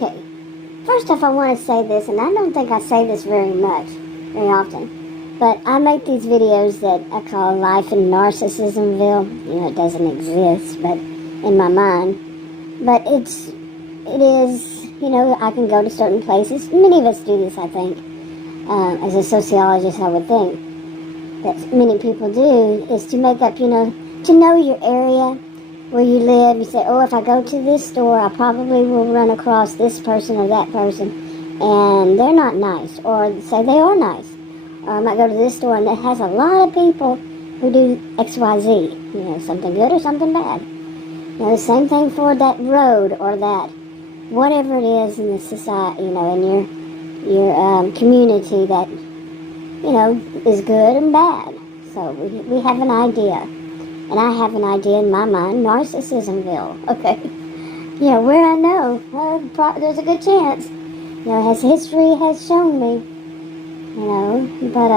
Okay, first off, I want to say this, and I don't think I say this very often, but I make these videos that I call Life in Narcissismville. You know, it doesn't exist, but in my mind. But it is, you know, I can go to certain places. Many of us do this, I think. As a sociologist, I would think that many people do, is to make up, you know, to know your area where you live. You say, oh, if I go to this store, I probably will run across this person or that person, and they're not nice, or say they are nice. Or I might go to this store and it has a lot of people who do XYZ, you know, something good or something bad. You know, the same thing for that road or that whatever it is in the society, you know, in your community that, you know, is good and bad. So we have an idea. And I have an idea in my mind, Narcissismville, okay? You know, where I know, there's a good chance. You know, as history has shown me, you know, but,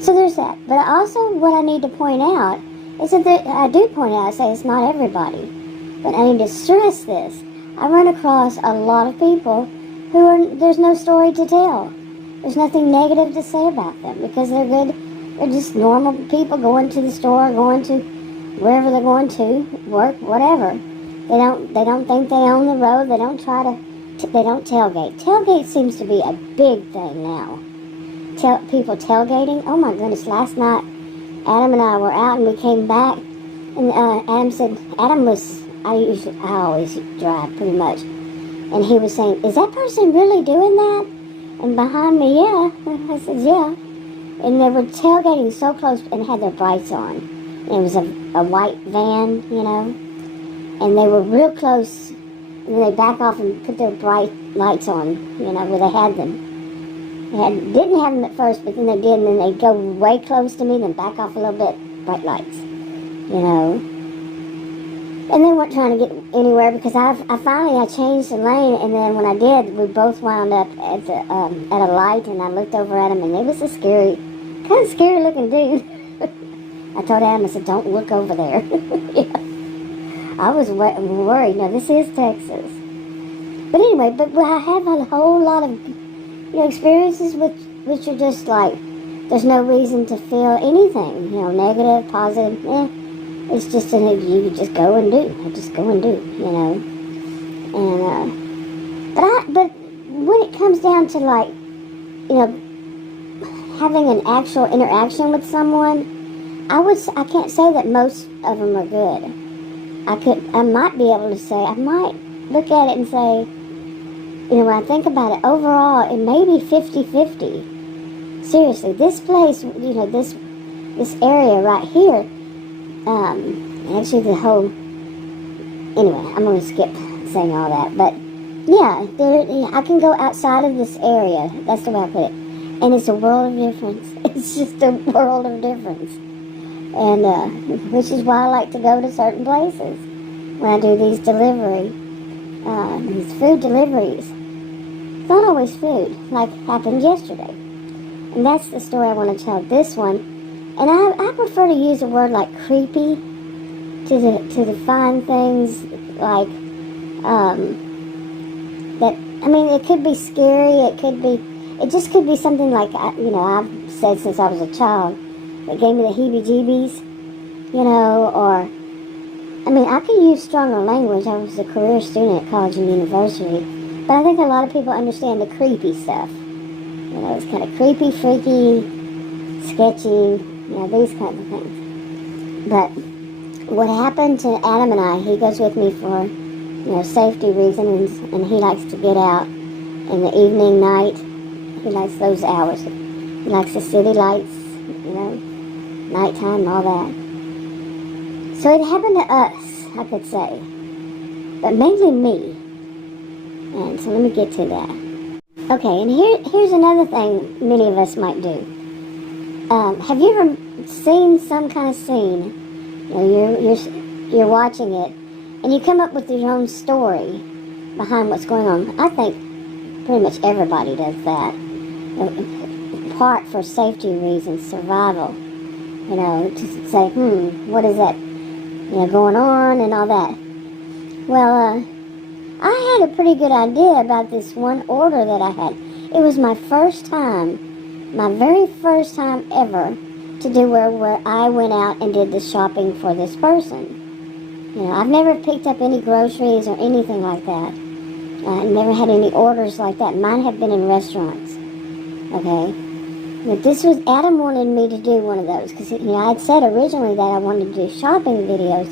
so there's that. But also what I need to point out is that I do point out, I say it's not everybody. But I need to stress this. I run across a lot of people there's no story to tell. There's nothing negative to say about them because they're good. They're just normal people going to the store, going to wherever they're going to, work, whatever. They don't think they own the road. They don't try to, they don't tailgate. Tailgate seems to be a big thing now. People tailgating. Oh my goodness, last night Adam and I were out and we came back and Adam said, I always drive pretty much. And he was saying, is that person really doing that? And behind me, yeah. I said, yeah. And they were tailgating so close and had their brights on. And it was a white van, you know. And they were real close. And then they back off and put their bright lights on, you know, where they had them. Didn't have them at first, but then they did. And then they go way close to me, then back off a little bit, bright lights, you know. And they weren't trying to get anywhere because I finally changed the lane, and then when I did, we both wound up at a light, and I looked over at him, and it was a kind of scary looking dude. I told Adam, I said, don't look over there. Yeah. I was worried. Now, this is Texas. But anyway, I have a whole lot of, you know, experiences which are just like, there's no reason to feel anything, you know, negative, positive, It's just you just go and do. I just go and do, you know. And but when it comes down to, like, you know, having an actual interaction with someone, I can't say that most of them are good. I might be able to say, I might look at it and say, you know, when I think about it, overall, it may be 50-50. Seriously, this place, you know, this area right here. Actually anyway, I'm going to skip saying all that, but yeah, I can go outside of this area, that's the way I put it, and it's a world of difference. It's just a world of difference, and which is why I like to go to certain places when I do these food deliveries. It's not always food, like happened yesterday, and that's the story I want to tell this one. And I prefer to use a word like creepy to define things like, that, I mean, it could be scary, it just could be something like, you know, I've said since I was a child, it gave me the heebie-jeebies, you know, or, I mean, I could use stronger language. I was a career student at college and university, but I think a lot of people understand the creepy stuff. You know, it's kind of creepy, freaky, sketchy, you know, these kinds of things. But what happened to Adam and I, he goes with me for, you know, safety reasons, and he likes to get out in the evening, night. He likes those hours. He likes the city lights, you know, nighttime, all that. So it happened to us, I could say, but mainly me. And so let me get to that. Okay, and here's another thing many of us might do. Have you ever seen some kind of scene? You know, you're watching it, and you come up with your own story behind what's going on. I think pretty much everybody does that. Part for safety reasons, survival. You know, to say, what is that? You know, going on and all that. Well, I I had a pretty good idea about this one order that I had. It was my first time, my very first time ever to do where I went out and did the shopping for this person. You know, I've never picked up any groceries or anything like that. I never had any orders like that. Mine have been in restaurants. Okay? But this was, Adam wanted me to do one of those because, you know, I had said originally that I wanted to do shopping videos.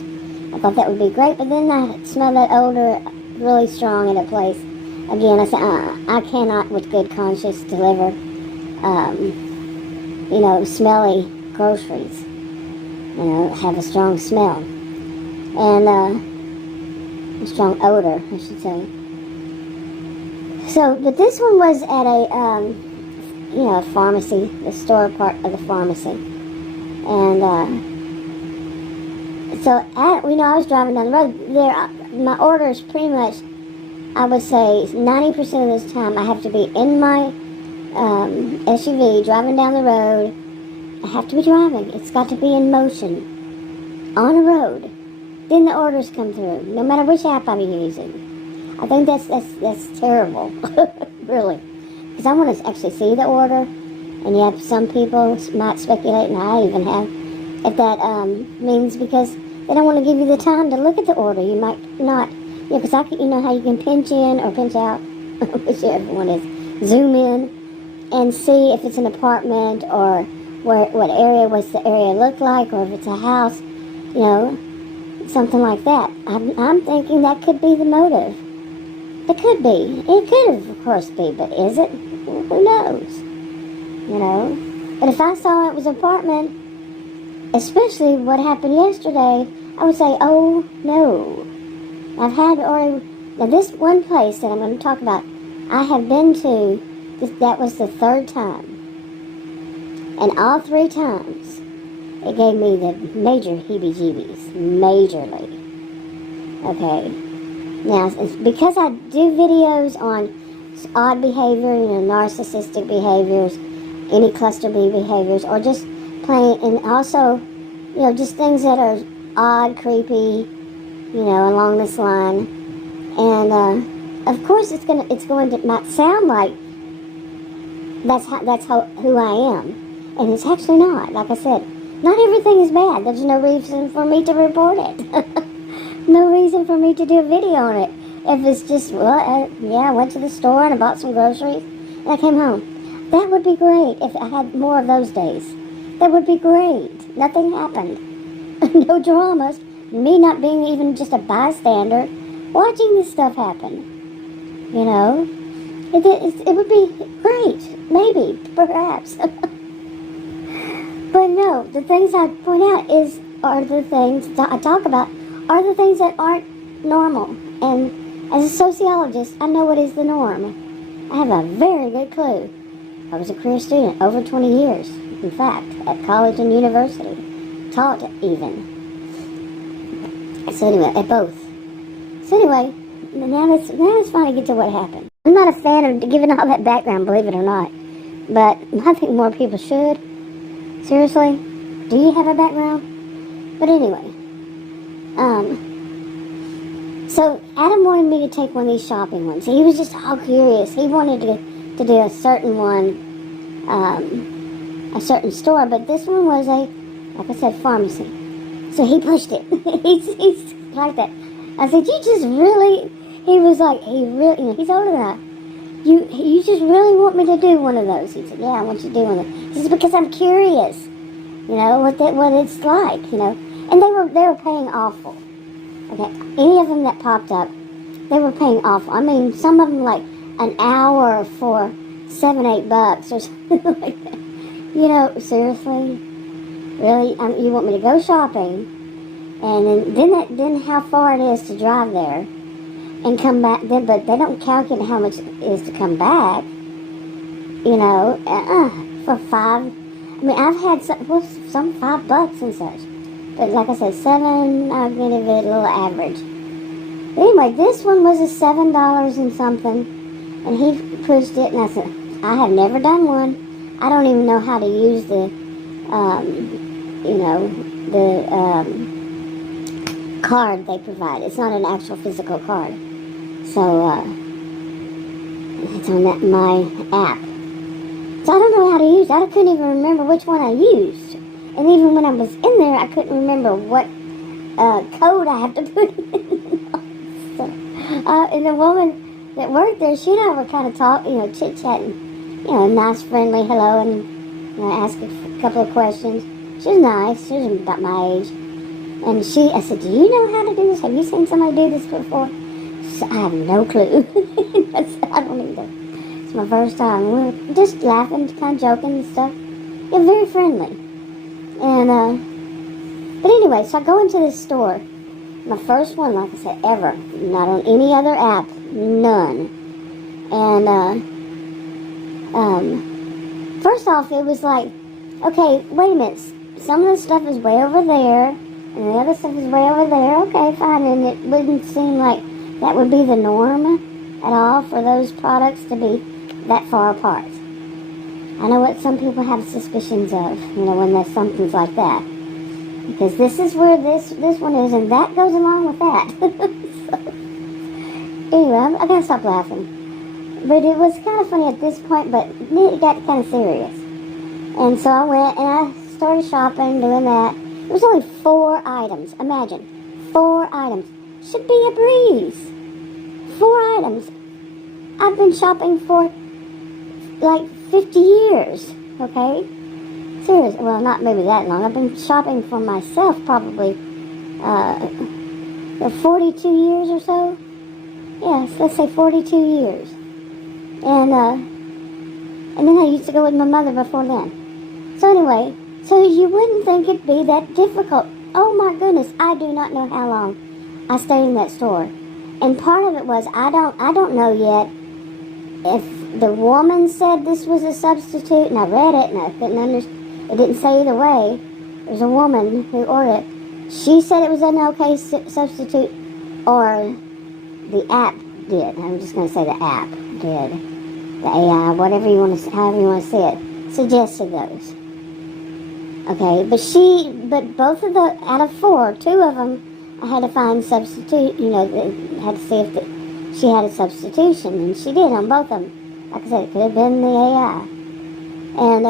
I thought that would be great, but then I smelled that odor really strong in a place. Again, I said, I cannot with good conscience deliver, you know, smelly groceries. You know, have a strong smell. And, a strong odor, I should say. So, but this one was at a, you know, a pharmacy, the store part of the pharmacy. And, so, you know, I was driving down the road. There, my orders pretty much, I would say 90% of this time I have to be in my SUV, driving down the road. I have to be driving. It's got to be in motion, on a road. Then the orders come through, no matter which app I'm using. I think that's terrible, really. Because I want to actually see the order. And yet some people might speculate, and I even have, if that means because they don't want to give you the time to look at the order. You might not, you know, because you know how you can pinch in or pinch out, whichever one is, zoom in and see if it's an apartment or what area, what's the area look like, or if it's a house, you know, something like that. I'm thinking that could be the motive. It could be. It could, of course, be, but is it? Who knows? You know? But if I saw it was an apartment, especially what happened yesterday, I would say, oh, no. I've had already, now this one place that I'm going to talk about, I have been to, that was the third time. And all 3 times, it gave me the major heebie-jeebies. Majorly. Okay. Now, it's because I do videos on odd behavior, you know, narcissistic behaviors, any cluster B behaviors, or just plain, and also, you know, just things that are odd, creepy, you know, along this line. And, of course, it's going to not sound like that's who I am. And it's actually not. Like I said, not everything is bad. There's no reason for me to report it. No reason for me to do a video on it. If it's just, well, yeah, I went to the store and I bought some groceries and I came home. That would be great if I had more of those days. That would be great. Nothing happened. No dramas. Me not being even just a bystander, watching this stuff happen. You know? It would be great. Maybe. Perhaps. But no, the things I point out are the things that I talk about are the things that aren't normal. And as a sociologist, I know what is the norm. I have a very good clue. I was a career student over 20 years, in fact, at college and university. Taught even. So anyway, at both. So anyway, now let's finally get to what happened. I'm not a fan of giving all that background, believe it or not. But I think more people should. Seriously? Do you have a background? But anyway. So Adam wanted me to take one of these shopping ones. He was just all curious. He wanted to do a certain one, a certain store, but this one was like I said, pharmacy. So he pushed it. he's like that. I said, you just really, he was like, he really, you know, he's older than I. You just really want me to do one of those? He said, yeah, I want you to do one of those. He said, because I'm curious, you know, what it's like, you know. And they were paying awful. Okay, any of them that popped up, they were paying awful. I mean, some of them like an hour for $7-8 or something like that. You know, seriously, really, you want me to go shopping, and then how far it is to drive there, and come back. But they don't calculate how much it is to come back. You know, for $5. I mean, I've had some $5 and such. But like I said, $7, I'm going to give it a little average. But anyway, this one was a $7 and something. And he pushed it, and I said, I have never done one. I don't even know how to use the, you know, the card they provide. It's not an actual physical card. So, it's on my app. So I don't know how to use it. I couldn't even remember which one I used. And even when I was in there, I couldn't remember what code I have to put in. So, and the woman that worked there, she and I were kind of talking, chit-chatting, nice, friendly hello, and asked a couple of questions. She was nice. She was about my age. And I said, do you know how to do this? Have you seen somebody do this before? She said, I have no clue. I said, I don't either. It's my first time. We were just laughing, kind of joking and stuff. Yeah, very friendly. And, but anyway, so I go into this store. My first one, like I said, ever. Not on any other app. None. And, first off, it was like, okay, wait a minute. Some of the stuff is way over there, and the other stuff is way over there. Okay, fine. And it wouldn't seem like that would be the norm at all for those products to be that far apart. I know what some people have suspicions of, when there's something like that. Because this is where this one is, and that goes along with that. So, anyway, I gotta stop laughing. But it was kind of funny at this point, but it got kind of serious. And so I went and I started shopping, doing that. It was only 4 items. Imagine, 4 items. Should be a breeze. 4 items. I've been shopping for like 50 years, okay? Seriously, well, not maybe that long. I've been shopping for myself probably 42 years or so. Yes, let's say 42 years. And then I used to go with my mother before then. So anyway, so you wouldn't think it'd be that difficult. Oh my goodness, I do not know how long I stayed in that store. And part of it was I don't know yet if the woman said this was a substitute, and I read it and I couldn't understand. It didn't say either way. There's a woman who ordered it. She said it was an okay substitute, or the app did. I'm just going to say the app did. The AI, whatever you want to, however you want to say it, suggested those. Okay, but both of the, out of 4, 2 of them, I had to find substitute, had to see if she had a substitution, and she did on both of them. Like I said, it could have been the AI. And,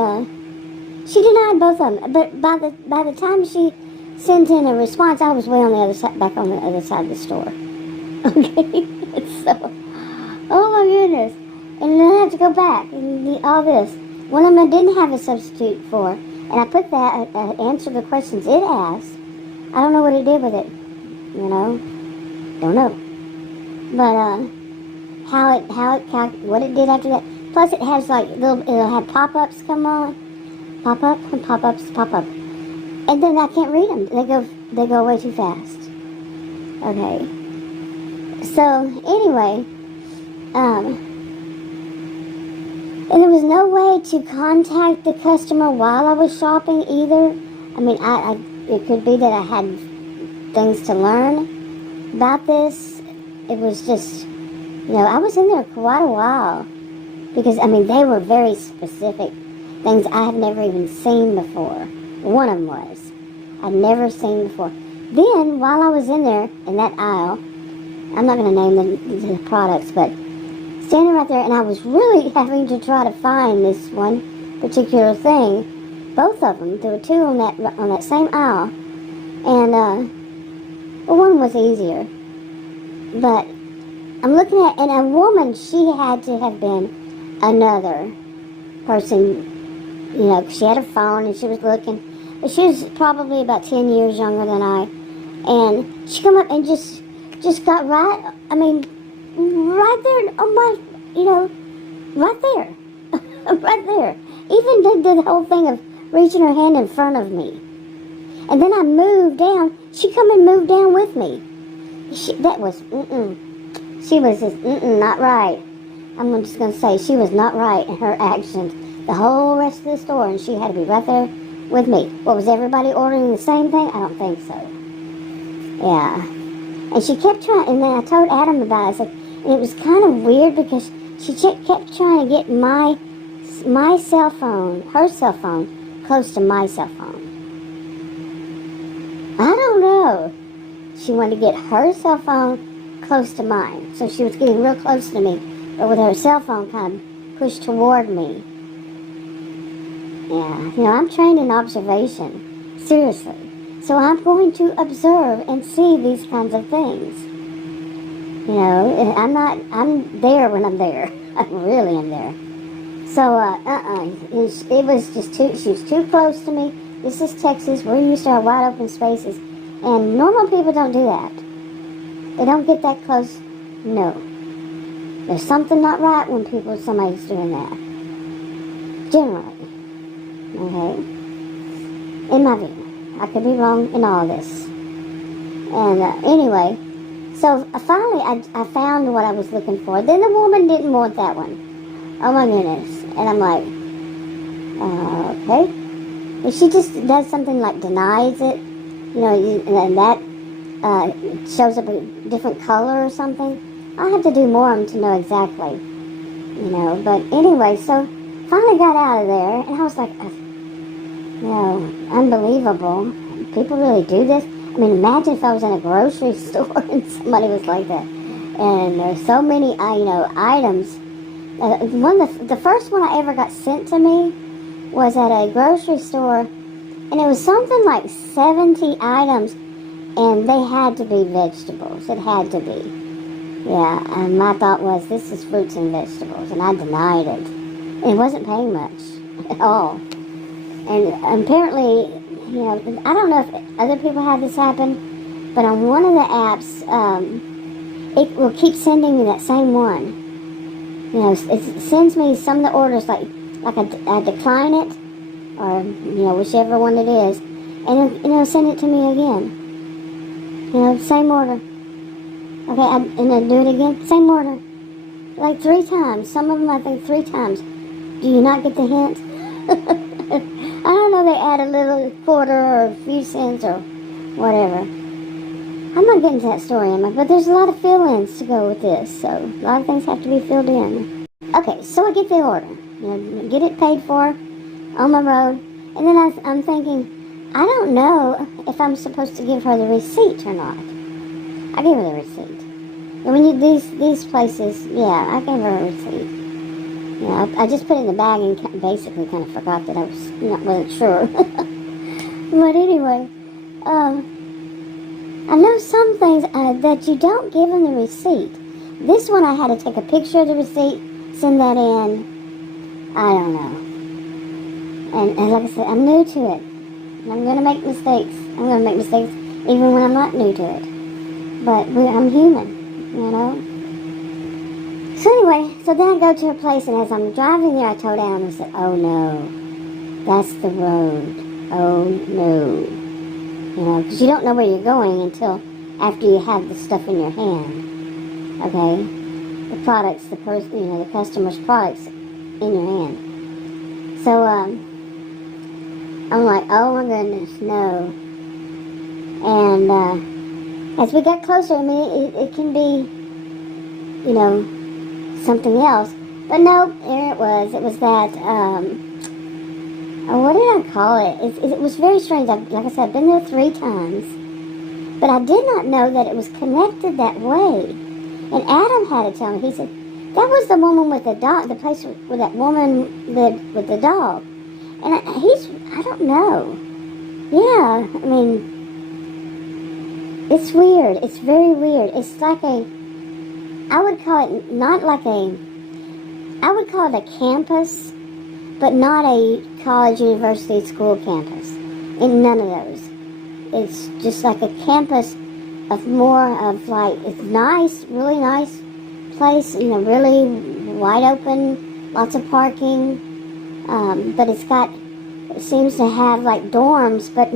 she denied both of them, but by the time she sent in a response, I was way on the other side, back on the other side of the store. Okay, so, oh my goodness, and then I have to go back and all this. One of them I didn't have a substitute for, and I put that, answered the questions it asked. I don't know what it did with it, don't know. But what it did after that. Plus, it has like it'll have pop-ups come on. Pop up and pop-ups, pop-up. And then I can't read them. They go way too fast. Okay. So, anyway, and there was no way to contact the customer while I was shopping either. I mean, it could be that I had things to learn about this. It was just, I was in there quite a while. Because, they were very specific. Things I had never even seen before. One of them was. I'd never seen before. Then, while I was in there, in that aisle, I'm not going to name the products, but standing right there, and I was really having to try to find this one particular thing. Both of them. There were 2 on that same aisle. And, one was easier. But, I'm looking at, and a woman, she had to have been another person. She had a phone and she was looking. But she was probably about 10 years younger than I. And she come up and just got right there on my, right there. Right there. Even did the whole thing of reaching her hand in front of me. And then I moved down. She come and moved down with me. That was, She was just, not right. I'm just going to say, she was not right in her actions. The whole rest of the store, and she had to be right there with me. What, was everybody ordering the same thing? I don't think so. Yeah. And she kept trying, and then I told Adam about it. I said, and it was kind of weird because she kept trying to get my cell phone, her cell phone, close to my cell phone. I don't know. She wanted to get her cell phone close to mine. So she was getting real close to me, but with her cell phone kind of pushed toward me. Yeah, I'm trained in observation, seriously. So I'm going to observe and see these kinds of things. I'm there when I'm there. I really am there. So, it was just she was too close to me. This is Texas. We're used to our wide open spaces. And normal people don't do that. They don't get that close. No. There's something not right when somebody's doing that. Generally. Okay? In my view. I could be wrong in all this. And anyway, so finally I found what I was looking for. Then the woman didn't want that one. Oh my goodness. And I'm like, okay. If she just does something like denies it, and that shows up a different color or something, I have to do more of them to know exactly. But anyway, so finally got out of there, and I was like, unbelievable. People really do this? I mean, imagine if I was in a grocery store and somebody was like that. And there's so many, items. The first one I ever got sent to me was at a grocery store, and it was something like 70 items, and they had to be vegetables. It had to be. Yeah, and my thought was, this is fruits and vegetables, and I denied it. And it wasn't paying much at all. And apparently, I don't know if other people had this happen, but on one of the apps, it will keep sending me that same one. It sends me some of the orders like I decline it, or whichever one it is, and it'll send it to me again. Same order. Okay, and then do it again, same order, like 3 times. Some of them I think 3 times. Do you not get the hint? I don't know. They add a little quarter or a few cents or whatever. I'm not getting to that story, Emma, but there's a lot of fill-ins to go with this, so a lot of things have to be filled in. Okay, so I get the order, get it paid for on my road, and then I'm thinking, I don't know if I'm supposed to give her the receipt or not. I gave her the receipt. And when these places, yeah, I gave her a receipt. I just put it in the bag and basically kind of forgot that I wasn't sure. But anyway, I know some things that you don't give them the receipt. This one I had to take a picture of the receipt, send that in. I don't know. And like I said, I'm new to it. And I'm going to make mistakes. I'm going to make mistakes even when I'm not new to it. But I'm human, So anyway, so then I go to a place, and as I'm driving there, I told Alan, I said, oh no, that's the road. Oh no. Because you don't know where you're going until after you have the stuff in your hand. Okay? The products, the customer's products in your hand. So, I'm like, oh my goodness, no. And, as we got closer, I mean, it can be, something else. But no, there it was. It was that, what did I call it? It was very strange. Like I said, I've been there 3 times. But I did not know that it was connected that way. And Adam had to tell me. He said, that was the woman with the dog, the place where that woman lived with the dog. And I don't know. Yeah, I mean, it's weird. It's very weird. It's like I would call it a campus, but not a college, university, school campus. In none of those. It's just like a campus of more of like, it's nice, really nice place, really wide open, lots of parking, but it seems to have like dorms, but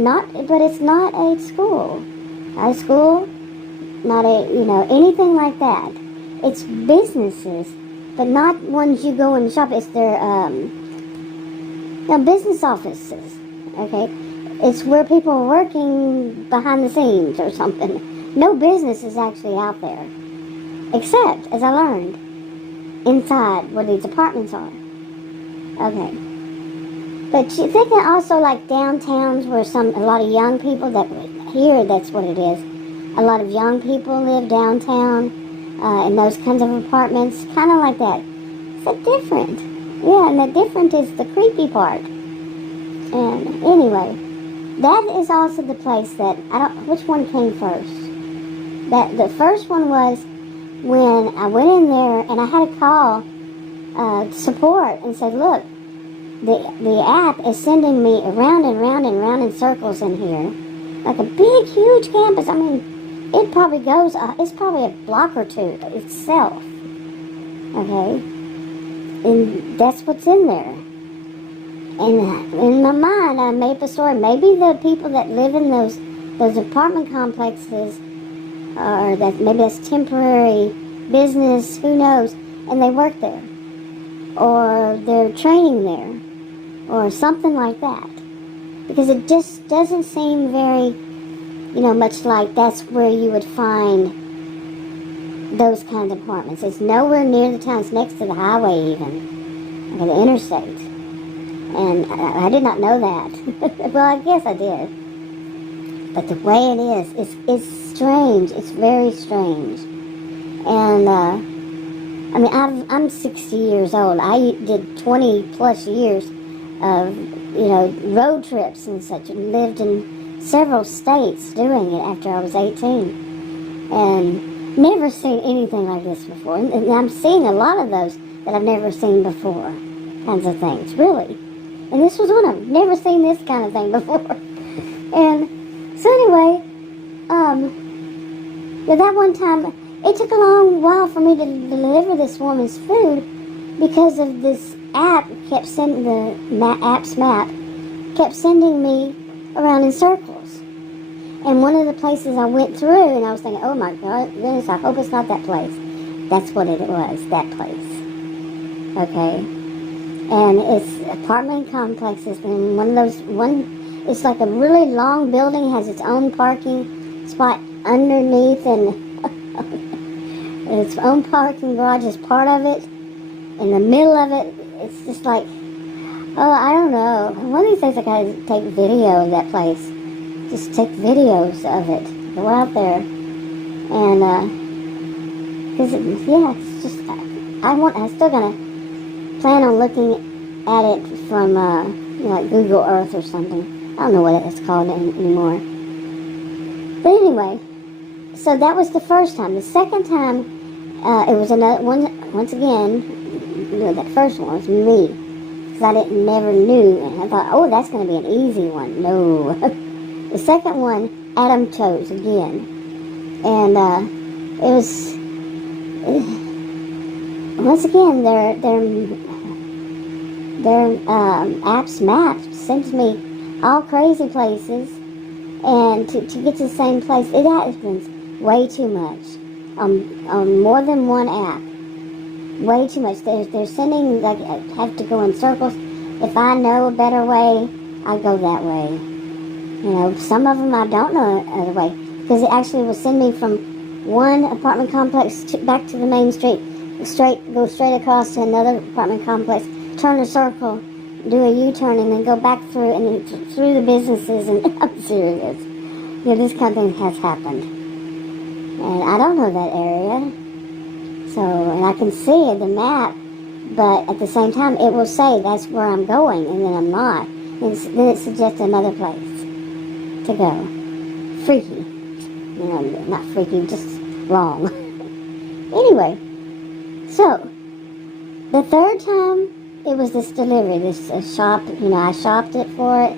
it's not a school. Not a school, not anything like that. It's businesses, but not ones you go and shop. It's their, business offices, okay? It's where people are working behind the scenes or something. No business is actually out there, except, as I learned, inside where these apartments are. Okay. But you think that also like downtowns where a lot of young people that here, that's what it is. A lot of young people live downtown in those kinds of apartments, kind of like that. So different. Yeah, and the different is the creepy part. And anyway, that is also the place that, which one came first? The first one was when I went in there and I had to call support and said, look, the app is sending me around and round and round in circles in here. Like a big, huge campus. I mean, it probably goes, it's probably a block or two itself. Okay? And that's what's in there. And in my mind, I made up a story. Maybe the people that live in those apartment complexes, or maybe that's temporary business, who knows, and they work there. Or they're training there. Or something like that. Because it just doesn't seem very, much like that's where you would find those kinds of apartments. It's nowhere near the town. It's next to the highway even. Or the interstate. And I did not know that. Well, I guess I did. But the way it is, it's strange. It's very strange. And, I mean, I'm 60 years old. I did 20 plus years of, road trips and such, and lived in several states doing it after I was 18. And never seen anything like this before. And I'm seeing a lot of those that I've never seen before, kinds of things, really. And this was one of them. Never seen this kind of thing before. And so anyway, that one time, it took a long while for me to deliver this woman's food because of this app kept sending, app's map kept sending me around in circles. And one of the places I went through, and I was thinking, oh my God, goodness, I hope it's not that place. That's what it was, that place. Okay? And it's apartment complexes, and it's like a really long building, has its own parking spot underneath, and its own parking garage is part of it. In the middle of it, it's just like, I don't know. One of these days I gotta take video of that place. Just take videos of it. Go out there. And, cause it's just, I'm still gonna plan on looking at it from, like Google Earth or something. I don't know what it's called anymore. But anyway, so that was the first time. The second time, it was another one, once again, that first one was me. Because I never knew. And I thought, oh, that's going to be an easy one. No. The second one, Adam chose again. And, it was, once again, their app's map sends me all crazy places, and to get to the same place, it happens way too much on more than one app. Way too much. They're sending, like, I have to go in circles. If I know a better way, I go that way. Some of them I don't know another way, because it actually will send me from one apartment complex back to the main street, go straight across to another apartment complex, turn a circle, do a U-turn, and then go back through and through the businesses. And I'm serious. This kind of thing has happened, and I don't know that area. So, and I can see the map, but at the same time, it will say that's where I'm going, and then I'm not. And then it suggests another place to go. Freaky. Not freaky, just wrong. Anyway, so, the third time, it was this delivery, this shop, I shopped it for it.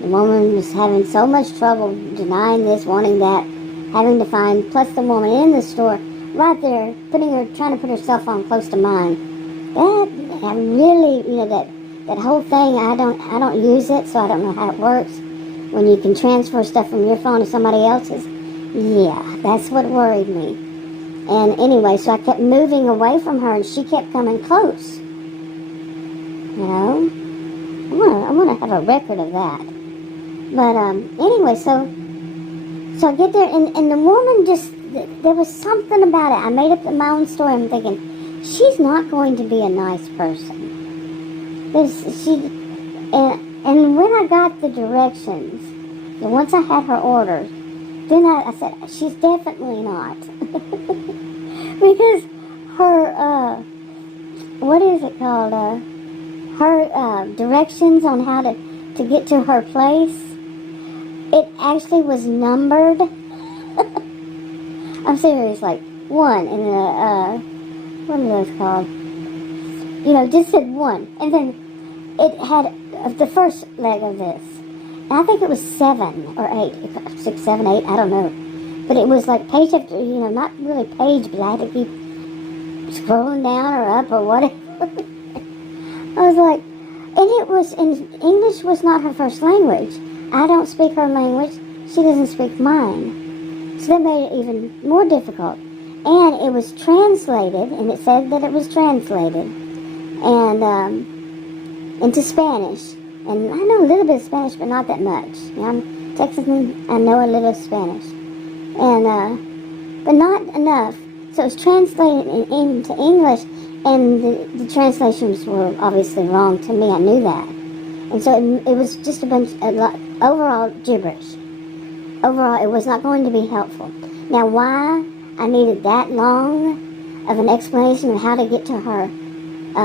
The woman was having so much trouble denying this, wanting that, having to find, plus the woman in the store, right there, trying to put herself on close to mine. I really, that whole thing, I don't use it, so I don't know how it works. When you can transfer stuff from your phone to somebody else's, yeah, that's what worried me. And anyway, so I kept moving away from her, and she kept coming close. I want to have a record of that. But anyway, so I get there, and the woman just, there was something about it. I made up my own story. I'm thinking, she's not going to be a nice person. And when I got the directions, and once I had her order, then I said, she's definitely not. Because her, what is it called? Her directions on how to get to her place, it actually was numbered. I'm serious, like 1, and what are those called? You know, just said 1, and then it had the first leg of this. And I think it was 7 or 8, 6, 7, 8, I don't know. But it was like page after, you know, not really page, but I had to keep scrolling down or up or whatever. I was like, and it was, and English was not her first language. I don't speak her language. She doesn't speak mine. So that made it even more difficult. And it was translated, and it said that it was translated, and into Spanish. And I know a little bit of Spanish, but not that much. You know, I'm Texan, I know a little Spanish. And, but not enough. So it was translated into English, and the translations were obviously wrong to me. I knew that. And so it was just overall gibberish. Overall, it was not going to be helpful. Now, why I needed that long of an explanation of how to get to her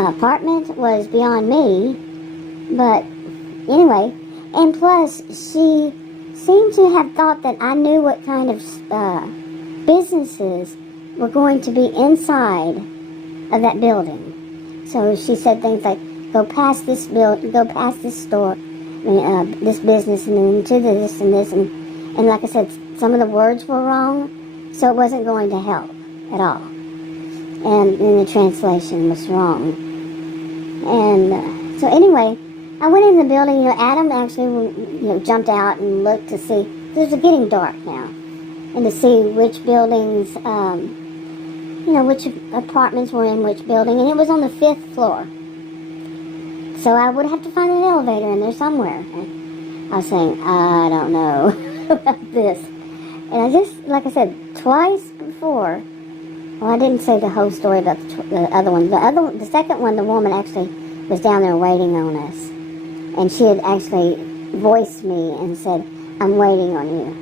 apartment was beyond me. But anyway, and plus, she seemed to have thought that I knew what kind of businesses were going to be inside of that building. So she said things like, go past this store, this business, and then to this and this, and like I said, some of the words were wrong, so it wasn't going to help at all. And then the translation was wrong. And so anyway, I went in the building. You know, Adam actually, jumped out and looked to see. It was getting dark now, and to see which buildings, which apartments were in which building, and it was on the 5th floor. So I would have to find an elevator in there somewhere. And I was saying, I don't know about this. And I just, like I said, twice before, well, I didn't say the whole story about the other one. The second one, the woman actually was down there waiting on us. And she had actually voiced me and said, I'm waiting on you.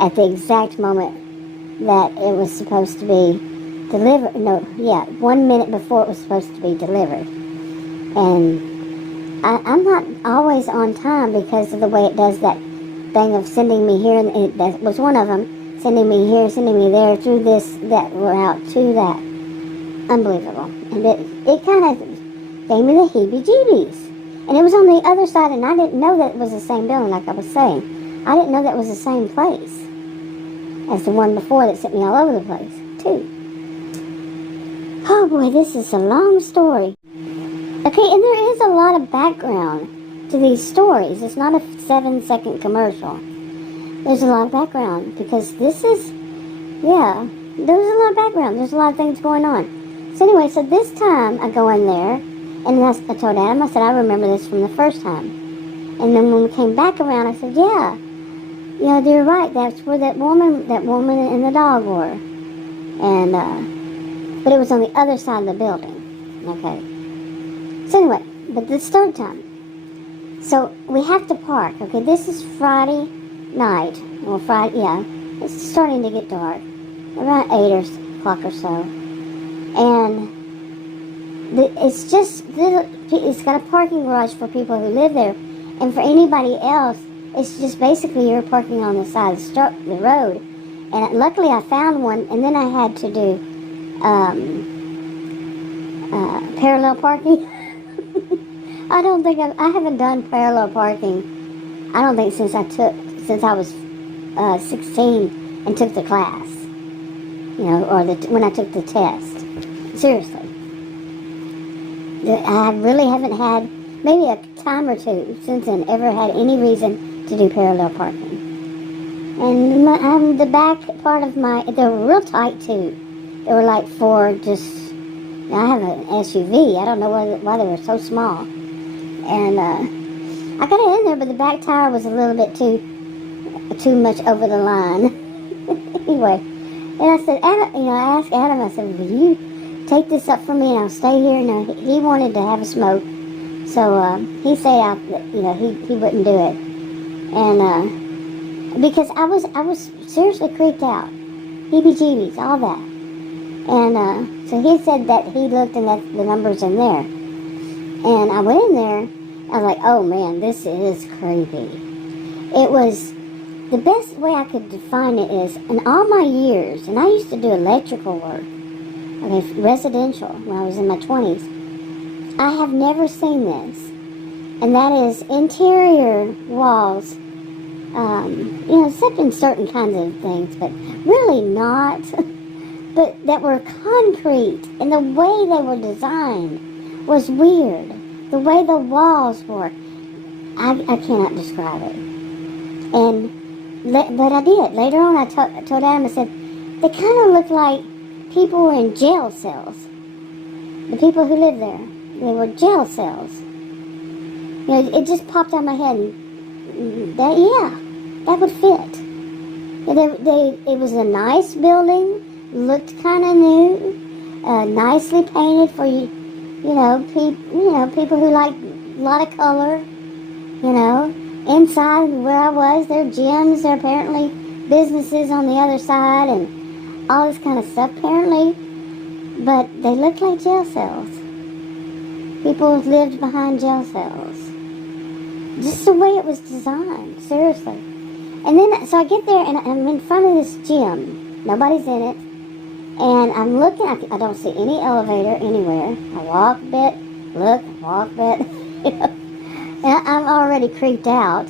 At the exact moment that it was supposed to be delivered. 1 minute before it was supposed to be delivered. And I'm not always on time because of the way it does that thing of sending me here, and that was one of them, sending me here, sending me there, through this, that route, to that. Unbelievable. And it kind of gave me the heebie-jeebies. And it was on the other side, and I didn't know that it was the same building, like I was saying. I didn't know that was the same place as the one before that sent me all over the place, too. Oh boy, this is a long story. Okay, and there is a lot of background to these stories. It's not a 7-second commercial. There's a lot of background, because this is, there's a lot of background. There's a lot of things going on. So anyway, so this time I go in there, and I told Adam, I said, I remember this from the first time. And then when we came back around, I said, you're right. That's where that woman and the dog were. And, but it was on the other side of the building. Okay. So anyway, but this third time. So we have to park. Okay, this is Friday night. Well, it's starting to get dark. Around 8 o'clock or so. And it's got a parking garage for people who live there. And for anybody else, it's just basically you're parking on the side of the road. And luckily I found one, and then I had to do parallel parking. I haven't done parallel parking, I don't think since I was 16 and took the class, or when I took the test. Seriously. I really haven't had, maybe a time or two since then, ever had any reason to do parallel parking. And the back part of they were real tight too. They were like I have an SUV. I don't know why they were so small. And I got it in there, but the back tire was a little bit too much over the line. Anyway, and I said, I asked Adam, I said, will you take this up for me and I'll stay here? No, he wanted to have a smoke, so he said he wouldn't do it. And because I was seriously creeped out, heebie-jeebies, all that. And so he said that he looked and that the numbers in there, and I went in there. I was like, oh man, this is creepy. It was, the best way I could define it is, in all my years, and I used to do electrical work, okay, residential, when I was in my 20s, I have never seen this. And that is interior walls, except in certain kinds of things, but really not, but that were concrete, and the way they were designed was weird. The way the walls were, I cannot describe it. But I did. Later on, I told Adam, I said, they kind of looked like people were in jail cells. The people who lived there, they were jail cells. You know, it just popped out of my head, and that would fit. It was a nice building, looked kind of new, nicely painted for you. People who like a lot of color. Inside where I was, there are gyms, there are apparently businesses on the other side, and all this kind of stuff, apparently. But they looked like jail cells. People lived behind jail cells. Just the way it was designed, seriously. And then, so I get there, and I'm in front of this gym. Nobody's in it. And I'm looking, I don't see any elevator anywhere. I walk a bit, look, walk a bit. And I'm already creeped out,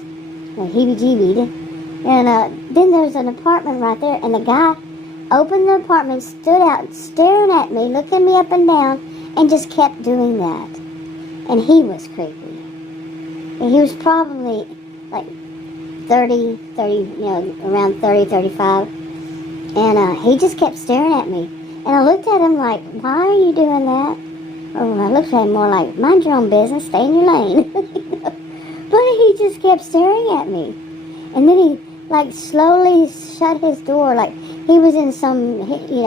heebie-jeebied. And then there's an apartment right there, and the guy opened the apartment, stood out, staring at me, looking me up and down, and just kept doing that. And he was creepy. And he was probably like 30, around 30, 35. And he just kept staring at me. And I looked at him like, why are you doing that? Or I looked at him more like, mind your own business, stay in your lane. But he just kept staring at me. And then he like slowly shut his door, like he was in some, he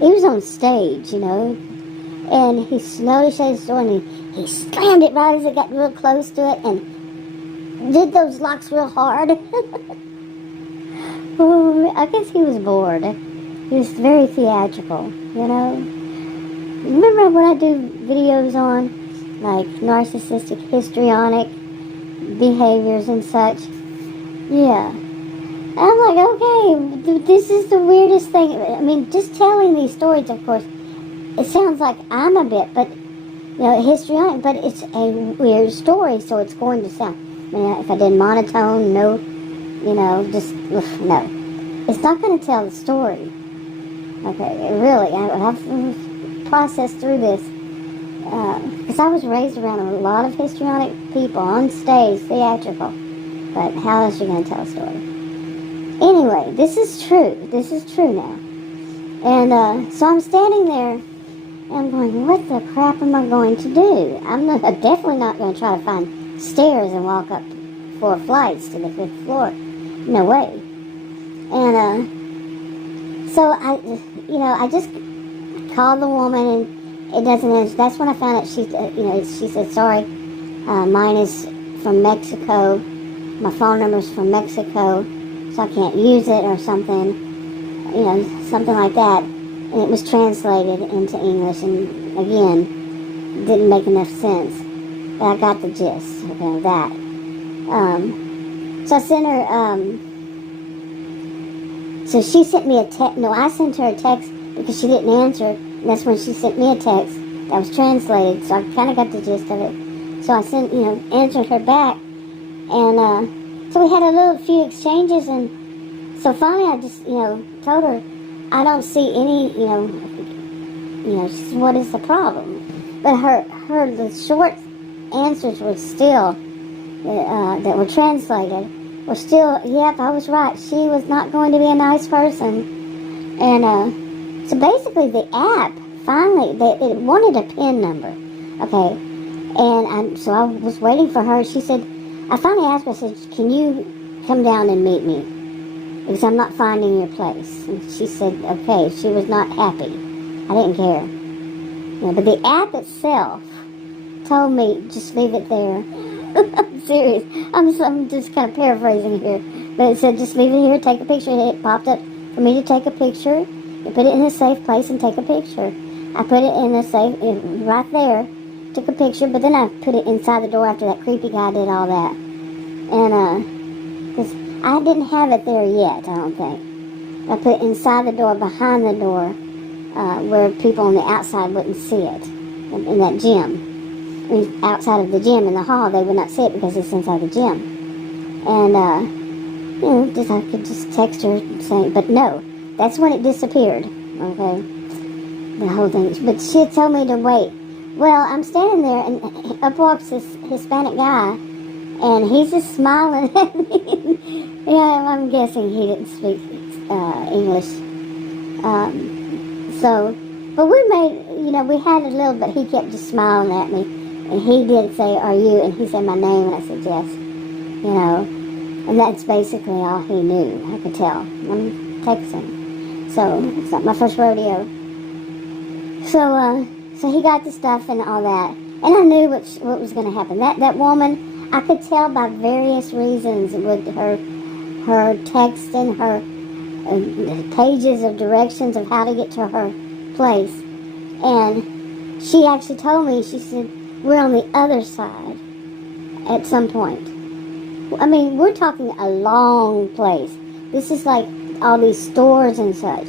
was on stage, and he slowly shut his door, and he slammed it right as it got real close to it, and did those locks real hard. Oh, I guess he was bored. He was very theatrical, Remember when I do videos on, like, narcissistic, histrionic behaviors and such? Yeah. I'm like, okay, this is the weirdest thing. I mean, just telling these stories, of course, it sounds like I'm a bit, but, histrionic, but it's a weird story, so it's going to sound, if I did monotone, no. It's not going to tell the story. Okay, really, I've processed through this. Because I was raised around a lot of histrionic people on stage, theatrical. But how else are you going to tell a story? Anyway, this is true. This is true now. And so I'm standing there, and I'm going, what the crap am I going to do? I'm definitely not going to try to find stairs and walk up 4 flights to the 5th floor. No way. And so I just called the woman, and it doesn't answer. That's when I found out she said, sorry, mine is from Mexico. My phone number's from Mexico, so I can't use it or something, something like that. And it was translated into English, and again, didn't make enough sense. But I got the gist of that. So I sent her, so she sent me a text. No, I sent her a text because she didn't answer. And that's when she sent me a text that was translated. So I kind of got the gist of it. So I answered her back. And so we had a few exchanges. And so finally I just, told her, I don't see any, she said, what is the problem? But the short answers were still, that were translated, were still, yep, I was right. She was not going to be a nice person. And so basically the app, finally, it wanted a PIN number, okay? And so I was waiting for her. She said, I finally asked her, I said, can you come down and meet me? Because I'm not finding your place. And she said, okay. She was not happy. I didn't care. But the app itself told me, just leave it there. I'm serious. I'm just kind of paraphrasing here. But it said, just leave it here, take a picture. It popped up for me to take a picture. You put it in a safe place and take a picture. I put it in a safe, right there, took a picture, but then I put it inside the door after that creepy guy did all that. And, because I didn't have it there yet, I don't think. I put it inside the door, behind the door, where people on the outside wouldn't see it, in that gym. I mean, outside of the gym in the hall, they would not see it because it's inside the gym. And, you know, just I could just text her saying, but no, that's when it disappeared, okay, the whole thing. But she had told me to wait. Well, I'm standing there, and up walks this Hispanic guy, and he's just smiling at me. Yeah, I'm guessing he didn't speak English. But we made, you know, we had a little, but he kept just smiling at me. And he did say, are you? And he said my name, and I said yes. You know, and that's basically all he knew. I could tell. I'm Texan. So, it's not my first rodeo. So he got the stuff and all that. And I knew what was going to happen. That woman, I could tell by various reasons with her text and her pages of directions of how to get to her place. And she actually told me, she said, we're on the other side at some point. I mean, we're talking a long place. This is like all these stores and such.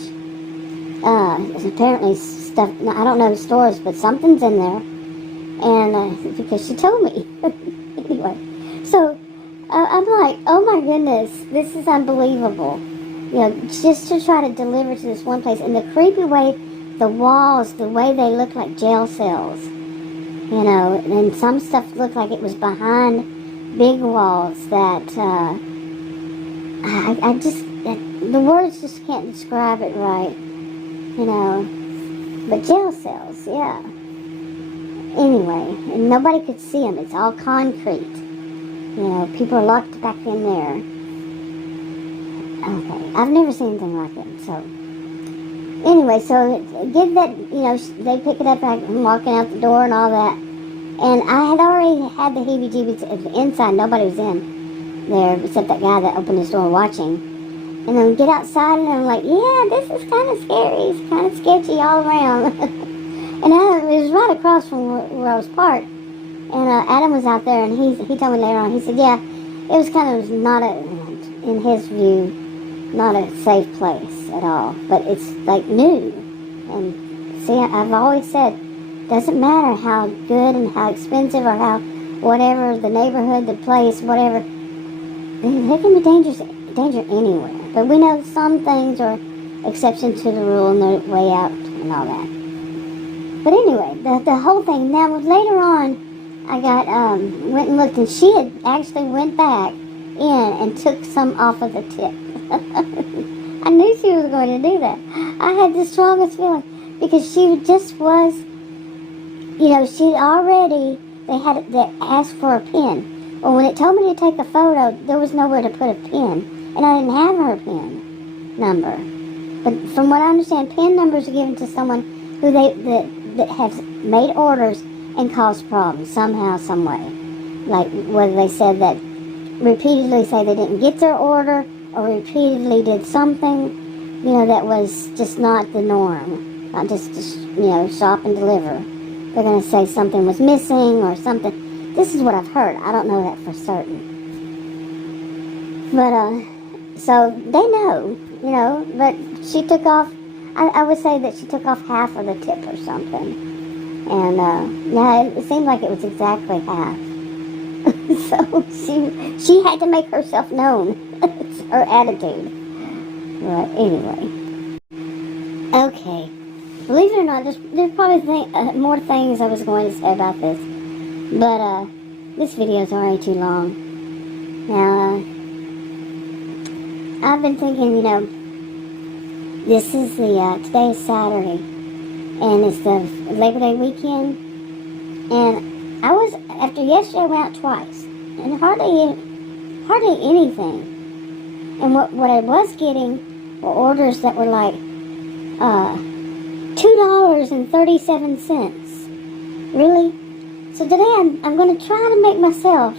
Apparently stuff, I don't know the stores, but something's in there. And because she told me. Anyway, so I'm like, oh my goodness, this is unbelievable. You know, just to try to deliver to this one place. And the creepy way, the walls, the way they look like jail cells. You know, and some stuff looked like it was behind big walls that, I just, the words just can't describe it right, you know, but jail cells, yeah. Anyway, and nobody could see them, it's all concrete, you know, people are locked back in there. Okay, I've never seen anything like it, so. Anyway, so give that, you know, they pick it up, I'm walking out the door and all that. And I had already had the heebie-jeebies inside. Nobody was in there except that guy that opened his door watching. And then we get outside and I'm like, yeah, this is kind of scary. It's kind of sketchy all around. And it was right across from where I was parked. And Adam was out there and he told me later on, he said, yeah, it was kind of not in his view, not a safe place at all. But it's like new. And see, I've always said, doesn't matter how good and how expensive or how whatever, the neighborhood, the place, whatever, there can be danger anywhere. But we know some things are exceptions to the rule and they're way out and all that. But anyway, the whole thing, now later on, I got, went and looked and she had actually went back in and took some off of the tip. I knew she was going to do that. I had the strongest feeling because she just was, you know, she'd already, they asked for a pin. Well, when it told me to take a photo, there was nowhere to put a pin. And I didn't have her pin number. But from what I understand, pin numbers are given to someone who that has made orders and caused problems somehow, some way. Like whether they said that, repeatedly say they didn't get their order, or repeatedly did something, you know, that was just not the norm. Not just you know, shop and deliver. They're going to say something was missing or something. This is what I've heard. I don't know that for certain. But, so they know, you know, but she took off, I would say that she took off half of the tip or something. And, yeah, it seemed like it was exactly half. So she had to make herself known. It's her attitude. But anyway. Okay. Believe it or not, there's probably more things I was going to say about this. But, this video is already too long. Now, I've been thinking, you know, this is today is Saturday, and it's the Labor Day weekend, and after yesterday I went out twice, and hardly anything. And what I was getting were orders that were like, $2.37. Really? So today I'm going to try to make myself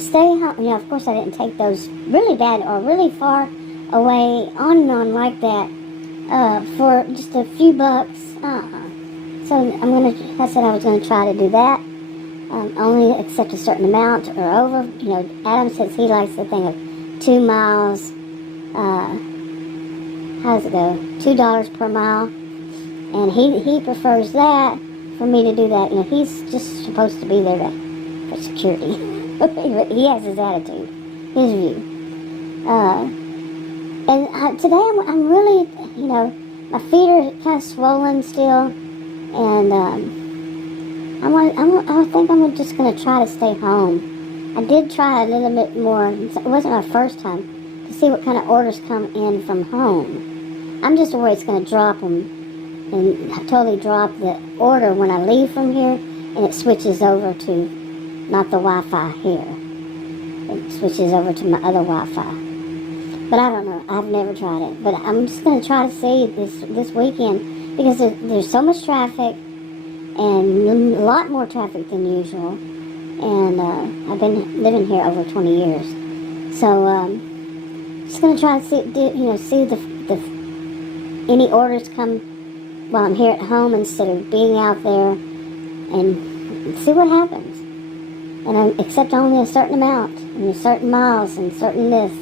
stay home. You know, of course, I didn't take those really bad or really far away on and on like that for just a few bucks. So I said I was gonna try to do that. Only accept a certain amount or over. You know, Adam says he likes the thing of 2 miles. How does it go? $2 per mile, and he prefers that for me to do that. You know, he's just supposed to be there for security. He has his attitude, his view. And today I'm really, you know, my feet are kind of swollen still, and I think I'm just going to try to stay home. I did try a little bit more. It wasn't my first time to see what kind of orders come in from home. I'm just worried it's going to drop them and totally drop the order when I leave from here, and it switches over to not the Wi-Fi here. It switches over to my other Wi-Fi. But I don't know. I've never tried it. But I'm just going to try to see this weekend, because there's so much traffic, and a lot more traffic than usual. And I've been living here over 20 years. So just going to try to see the any orders come while I'm here at home instead of being out there, and see what happens. And I accept only a certain amount, and certain miles, and certain this.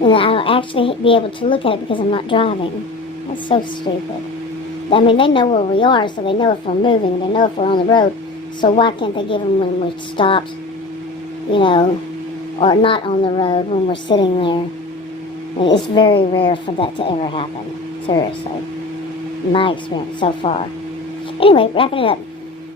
And I'll actually be able to look at it because I'm not driving. That's so stupid. I mean, they know where we are, so they know if we're moving, they know if we're on the road. So why can't they give them when we're stopped, you know, or not on the road when we're sitting there? I mean, it's very rare for that to ever happen. Seriously. My experience so far. Anyway, wrapping it up.